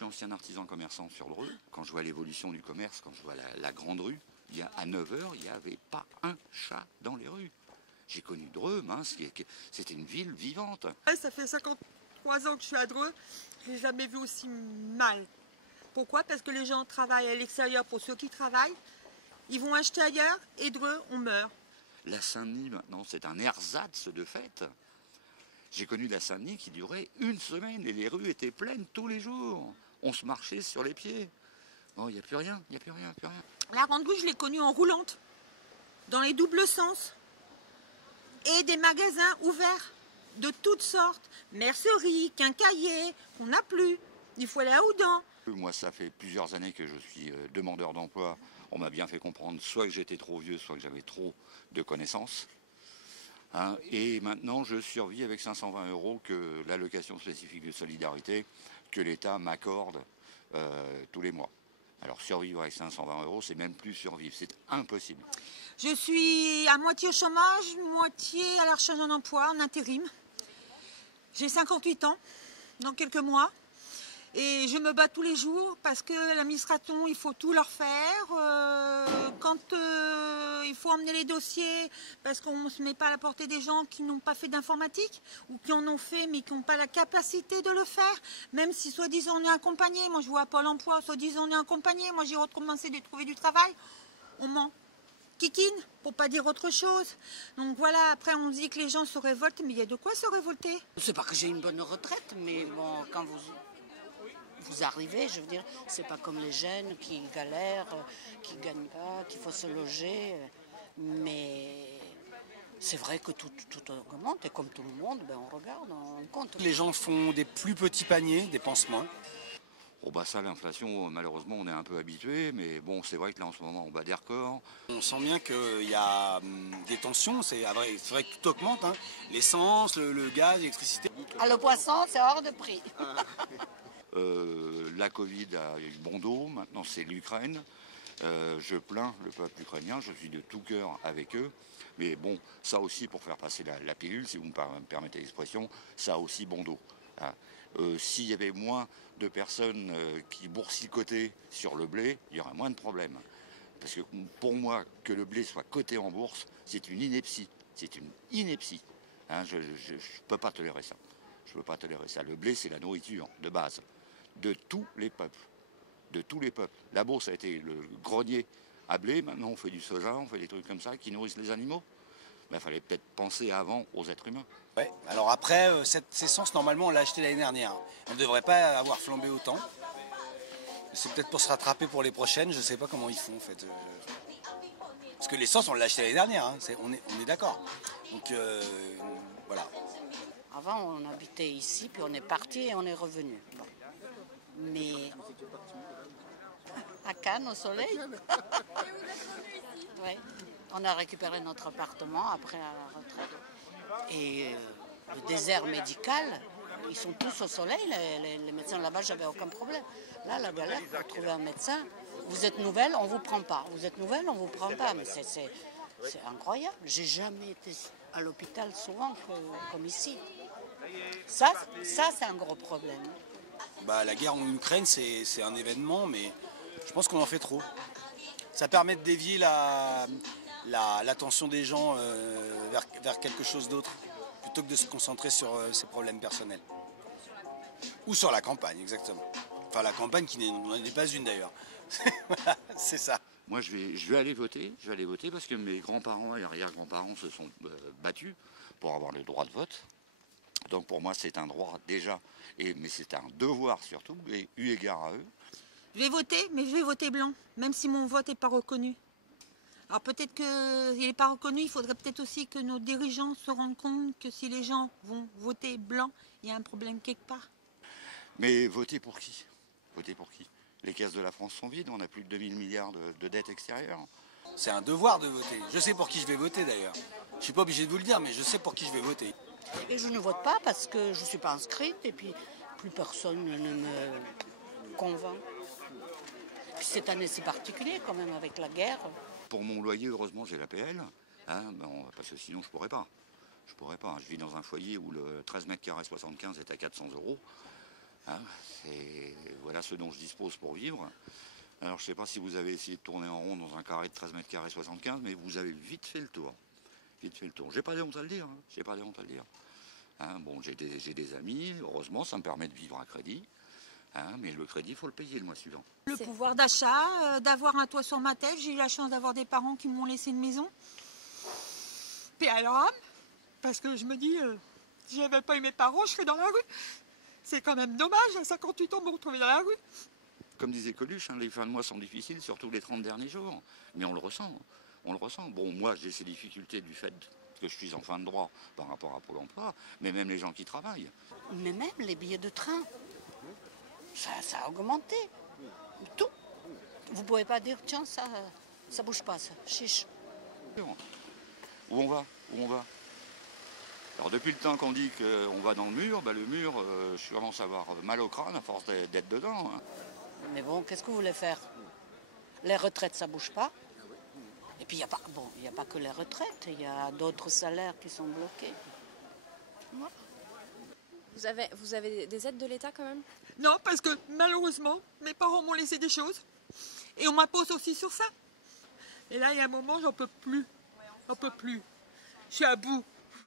suis ancien artisan commerçant sur Dreux. Quand je vois l'évolution du commerce, quand je vois la grande rue, à 9 h, il n'y avait pas un chat dans les rues. J'ai connu Dreux, c'était une ville vivante. Ça fait 53 ans que je suis à Dreux, je n'ai jamais vu aussi mal. Pourquoi? Parce que les gens travaillent à l'extérieur pour ceux qui travaillent. Ils vont acheter ailleurs et Dreux, on meurt. La Saint-Denis, maintenant, c'est un ersatz de fête. J'ai connu la Saint-Denis qui durait une semaine et les rues étaient pleines tous les jours. On se marchait sur les pieds. Bon, il n'y a plus rien, il n'y a plus rien, il n'y a plus rien. La grande rue, je l'ai connue en roulante, dans les doubles sens. Et des magasins ouverts de toutes sortes. Mercerie, quincaillier, qu'on n'a plus. Il faut aller à Houdan. Moi, ça fait plusieurs années que je suis demandeur d'emploi. On m'a bien fait comprendre soit que j'étais trop vieux, soit que j'avais trop de connaissances. Hein, et maintenant, je survis avec 520 € que l'allocation spécifique de solidarité que l'État m'accorde tous les mois. Alors survivre avec 520 €, c'est même plus survivre, c'est impossible. Je suis à moitié au chômage, moitié à la recherche d'un emploi, en intérim. J'ai 58 ans, dans quelques mois. Et je me bats tous les jours parce que l'administration, il faut tout leur faire. Quand il faut emmener les dossiers, parce qu'on ne se met pas à la portée des gens qui n'ont pas fait d'informatique ou qui en ont fait mais qui n'ont pas la capacité de le faire. Même si soi-disant on est accompagné, moi je vois Pôle emploi, soi-disant on est accompagné, moi j'ai recommencé de trouver du travail, on ment. Kikine, pour pas dire autre chose. Donc voilà, après on dit que les gens se révoltent, mais il y a de quoi se révolter. C'est pas que j'ai une bonne retraite, mais bon, quand vous arrivez, je veux dire, c'est pas comme les jeunes qui galèrent, qui gagnent pas, qu'il faut se loger. Mais c'est vrai que tout augmente et comme tout le monde, ben, on regarde, on compte. Les gens font des plus petits paniers, dépensent moins. Oh bah ça, l'inflation, malheureusement, on est un peu habitué, mais bon, c'est vrai que là, en ce moment, on bat des records. On sent bien qu'il y a des tensions, c'est vrai que tout augmente, hein. L'essence, le gaz, l'électricité. Ah, le poisson, c'est hors de prix. La Covid a eu bon dos, maintenant c'est l'Ukraine. Je plains le peuple ukrainien, je suis de tout cœur avec eux. Mais bon, ça aussi, pour faire passer la pilule, si vous me permettez l'expression, ça a aussi bon dos. Hein. S'il y avait moins de personnes qui boursicotaient sur le blé, il y aurait moins de problèmes. Parce que pour moi, que le blé soit coté en bourse, c'est une ineptie. C'est une ineptie. Hein, je ne peux pas tolérer ça. Je ne peux pas tolérer ça. Le blé, c'est la nourriture de base de tous les peuples. De tous les peuples. La bourse a été le grenier à blé. Maintenant, on fait du soja, on fait des trucs comme ça qui nourrissent les animaux. Mais il fallait peut-être penser avant aux êtres humains. Ouais. Alors après, cette essence, normalement, on l'a achetée l'année dernière. On ne devrait pas avoir flambé autant. C'est peut-être pour se rattraper pour les prochaines. Je ne sais pas comment ils font, en fait. Parce que l'essence, on l'a achetée l'année dernière. Hein. On est d'accord. Donc, voilà. Avant, on habitait ici, puis on est parti et on est revenu. Bon. Mais à Cannes, au soleil. Ouais. On a récupéré notre appartement après la retraite. Et le désert médical, ils sont tous au soleil, les médecins là-bas, j'avais aucun problème. Là, la galère pour trouver un médecin, vous êtes nouvelle, on ne vous prend pas. Vous êtes nouvelle, on ne vous prend pas. Mais c'est incroyable. J'ai jamais été à l'hôpital souvent comme ici. Ça c'est un gros problème. Bah, la guerre en Ukraine, c'est un événement, mais je pense qu'on en fait trop. Ça permet de dévier l'attention des gens vers quelque chose d'autre, plutôt que de se concentrer sur ses problèmes personnels. Ou sur la campagne, exactement. Enfin, la campagne qui n'est pas une d'ailleurs. Voilà, c'est ça. Moi, je vais aller voter. Je vais aller voter parce que mes grands-parents et arrière-grands-parents se sont battus pour avoir le droit de vote. Donc pour moi, c'est un droit déjà, mais c'est un devoir surtout, et eu égard à eux. Je vais voter, mais je vais voter blanc, même si mon vote n'est pas reconnu. Alors peut-être qu'il n'est pas reconnu, il faudrait peut-être aussi que nos dirigeants se rendent compte que si les gens vont voter blanc, il y a un problème quelque part. Mais voter pour qui? Voter pour qui? Les caisses de la France sont vides, on a plus de 2000 milliards de dettes extérieures. C'est un devoir de voter. Je sais pour qui je vais voter d'ailleurs. Je ne suis pas obligé de vous le dire, mais je sais pour qui je vais voter. Et je ne vote pas parce que je ne suis pas inscrite et puis plus personne ne me convainc. Puis cette année c'est particulier quand même avec la guerre. Pour mon loyer, heureusement, j'ai l'APL, hein, parce que sinon je ne pourrais pas. Je vis dans un foyer où le 13 mètres carrés 75 est à 400 €. Hein, voilà ce dont je dispose pour vivre. Alors je ne sais pas si vous avez essayé de tourner en rond dans un carré de 13 mètres carrés 75, mais vous avez vite fait le tour. Vite fait le tour. J'ai pas de honte à le dire. Hein. J'ai pas de honte à le dire. Hein, bon, j'ai des amis, heureusement, ça me permet de vivre à crédit. Hein, mais le crédit, il faut le payer le mois suivant. Le pouvoir d'achat, d'avoir un toit sur ma tête. J'ai eu la chance d'avoir des parents qui m'ont laissé une maison. Paix à leur âme, parce que je me dis, si je n'avais pas eu mes parents, je serais dans la rue. C'est quand même dommage, à 58 ans, de me retrouver dans la rue. Comme disait Coluche, hein, les fins de mois sont difficiles, surtout les 30 derniers jours. Mais on le ressent, on le ressent. Bon, moi, j'ai ces difficultés du fait que je suis en fin de droit par rapport à Pôle emploi, mais même les gens qui travaillent. Mais même les billets de train, ça a augmenté. Tout. Vous ne pouvez pas dire, tiens, ça bouge pas, ça, chiche. Où on va? Où on va? Alors depuis le temps qu'on dit qu'on va dans le mur, le mur, je commence à avoir mal au crâne à force d'être dedans. Hein. Mais bon, qu'est-ce que vous voulez faire? Les retraites, ça bouge pas. Et puis, il n'y a pas que les retraites, il y a d'autres salaires qui sont bloqués. Voilà. Vous avez des aides de l'État quand même? Non, parce que malheureusement, mes parents m'ont laissé des choses. Et on m'impose aussi sur ça. Et là, il y a un moment, j'en peux plus. J'en peux plus. Je suis à bout.